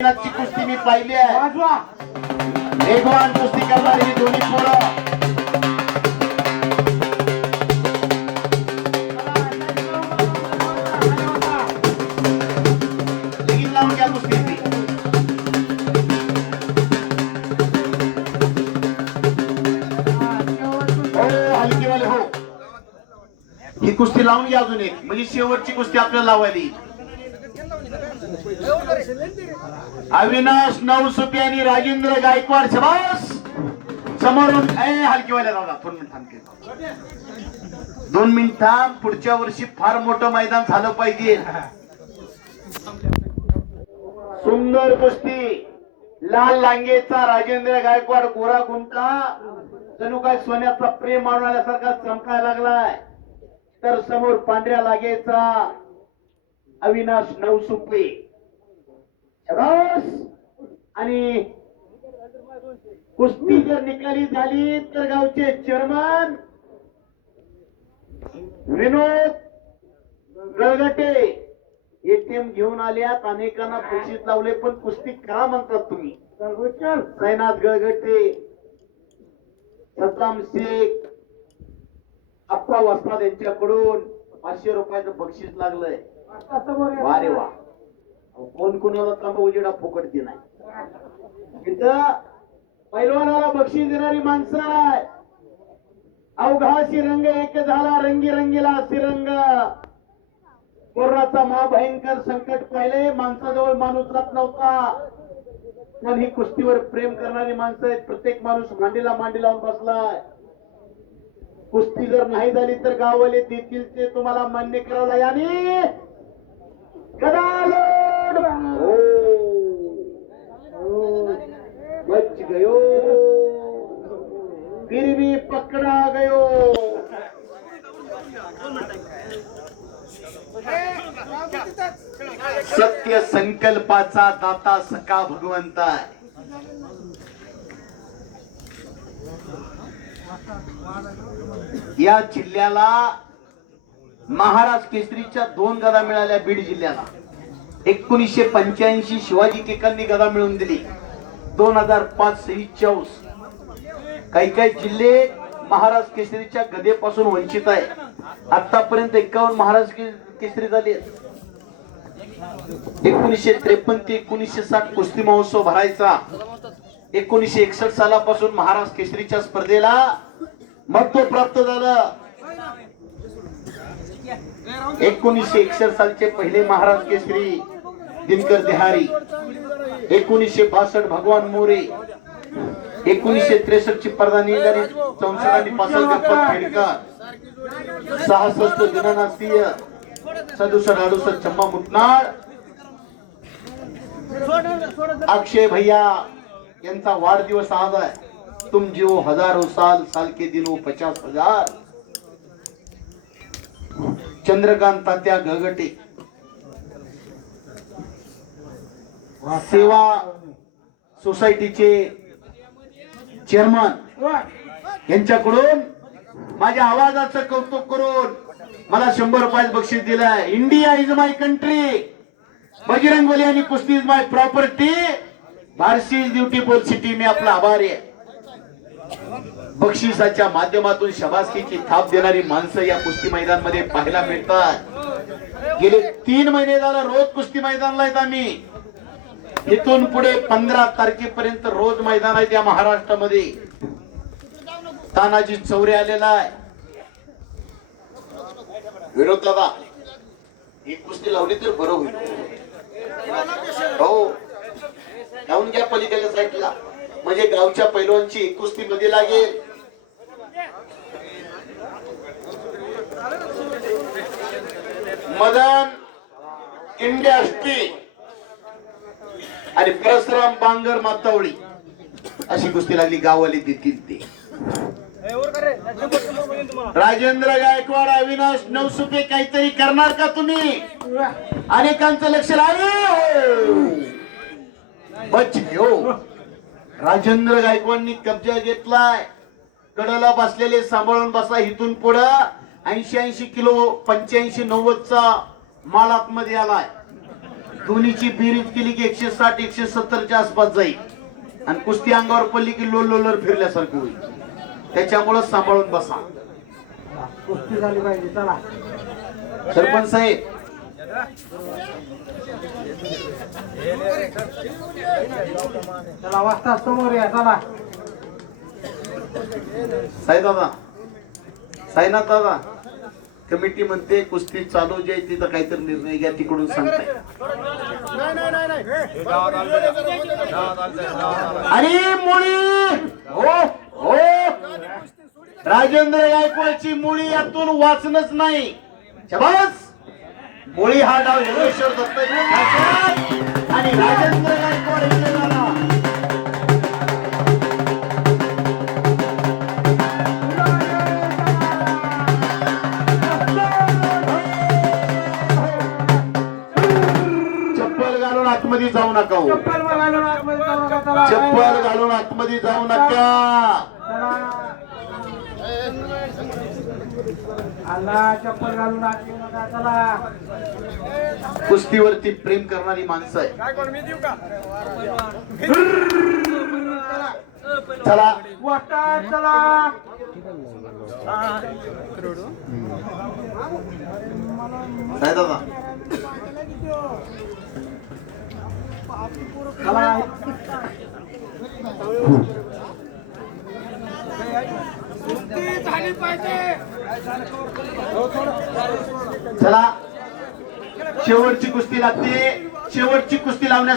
ची कुस्ती मी पाहिली आहे. वेगवान कुस्ती करणारी ही दोन्ही पोरं. लगीन लावून घ्या कुस्तीची. हो हलकीवाले हो. ही कुस्ती लावून घ्या अजून एक, म्हणजे शेवटची कुस्ती आपल्याला लावायली. अविनाश नवसुपे आणि राजेंद्र गायकवाड शबास समोरून. हलकीवाल्या लावला. 2 मिनिट थांब. 2 मिनिट थांब. पुढच्या वर्षी फार मोठं मैदान झालं पाहिजे. सुंदर कुस्ती. लाल लांगेचा राजेंद्र गायकवाड गोरा गुंटा जणू काय सोन्याचा प्रेम मानवण्यासारखा चमकायला लागलाय. तर समोर पांढऱ्या लागेचा अविनाश नवसुपे आणि कुस्ती जर निकाली झाली तर गावचे चेअरमन विनोद गळगटे एटीएम घेऊन आल्यात. अनेकांना बक्षीस लावले. पण कुस्ती का म्हणतात तुम्ही? साईनाथ गळगटे, सद्दाम शेख, अप्पा वस्ताद यांच्याकडून 500 रुपयाचं बक्षीस लागलंय. वा रे वा. कोण कोणाला तांबा उजेडा फुकट दे नाही. इथं पैलवानाला बक्षीस देणारी माणसं आहे. अवघाशी रंग एक झाला, रंगी रंगीला सिरंग. कोरोनाचा महाभयंकर संकट पाहिले. माणसाजवळ माणूस राहत नव्हता. पण ही कुस्तीवर प्रेम करणारी माणसं आहेत. प्रत्येक माणूस मांडीला मांडी लावून बसलाय. कुस्ती जर नाही झाली तर गाववाले देतील ते तुम्हाला मान्य करायला. याने गदालोड बच गयो, फिर भी पकड़ा गयो. सत्य संकल्पाचा दाता सखा भगवंत आहे. या जिल्ह्याला महाराज केसरीच्या 2 गदा मिळाल्या. बीड जिल्ह्याला 1985 शिवाजी केकांनी गदा मिळवून दिली. 2005 44. काही काही जिल्हे महाराज केसरीच्या गदेपासून वंचित आहे. आतापर्यंत 51 महाराज केसरी झाले. 1953 ते 1960 कुस्ती महोत्सव भरायचा. 1961 सालापासून महाराज केसरीच्या स्पर्धेला महत्व प्राप्त झालं. 1961 सालचे पहिले महाराज केसरी दिनकर देहारी, 1962 भगवान मोरे, 1963 ची प्रधानी झाली 64 आणि 65 गणपत खेडकर, 66 दिनानासीय, 67 68 चम्मा मुटनाळ, अक्षय भैया यांचा वाढदिवस आज आहे. तुम जिओ हजारों साल, साल के दिनों 50,000. चंद्रकांत तात्या गळगटे सेवा सोसायटीचे चेअरमन यांच्याकडून माझ्या आवाजाचं कौतुक करून मला 100 रुपयाचं बक्षीस दिलंय. India is my country, Bajrang Bali आणि कुस्ती is my property, Barshi is beautiful city. मी आपला आभारी आहे. बक्षिसाच्या माध्यमातून शबासकीची थाप देणारी माणसं या कुस्ती मैदानामध्ये पाहायला मिळतात. गेले 3 महिने झालं रोज कुस्ती मैदानाला आहेत आम्ही. इथून पुढे 15 तारखेपर्यंत रोज मैदान आहेत या महाराष्ट्रामध्ये. तानाजी चौरे आलेला आहे. विरोध दादा ही कुस्ती लावली तर बरं होईल. हो लावून घ्या पलीकडल्या साईडला, म्हणजे गावच्या पैलवानची कुस्ती मध्ये लागेल. मदन इंडस्ट्री आणि परशुराम बांगर मातावळी अशी कुस्ती लागली. गाववाली देतील ते. राजेंद्र गायकवाड, अविनाश नवसुपे काहीतरी करणार का तुम्ही? अनेकांचं लक्ष लागलं. बच घेऊ. राजेंद्र गायकवाडनी कब्जा घेतलाय. कडला बसलेले सांभाळून बसा. इथून पुढं 80 किलो 85 90 चा माल आतमध्ये आलाय. दोन्हीची बेरीज केली की 160 170च्या आसपास जाईल आणि कुस्ती अंगावर पडली की लोलर फिरल्यासारखं होईल. त्याच्यामुळं सांभाळून बसा. कुस्ती झाली पाहिजे. चला सरपंच साहेब, चला वाजता समोर या. चला साईनाथ दादा, कमिटी म्हणते कुस्ती चालू जे आहे तिथं काहीतरी निर्णय घ्या, तिकडून सांगताय. अरे मुळी हो हो, राजेंद्र गायकवाडची मुळी यातून वाचणच नाही. शबास, मुळी हा डाव योगेश्वर दत्त आणि राजेंद्र गायकवाड इथे झाला. आतमध्ये जाऊ नका हो. चप्पल घालून आतमध्ये जाऊ नका. चप्पल घालून आतमध्ये नका. चला कुस्तीवरती प्रेम करणारी माणसं आहे. चला वाजता. चला काय दादा, चला शेवटची कुस्ती लागते. शेवटची कुस्ती लावण्यासाठी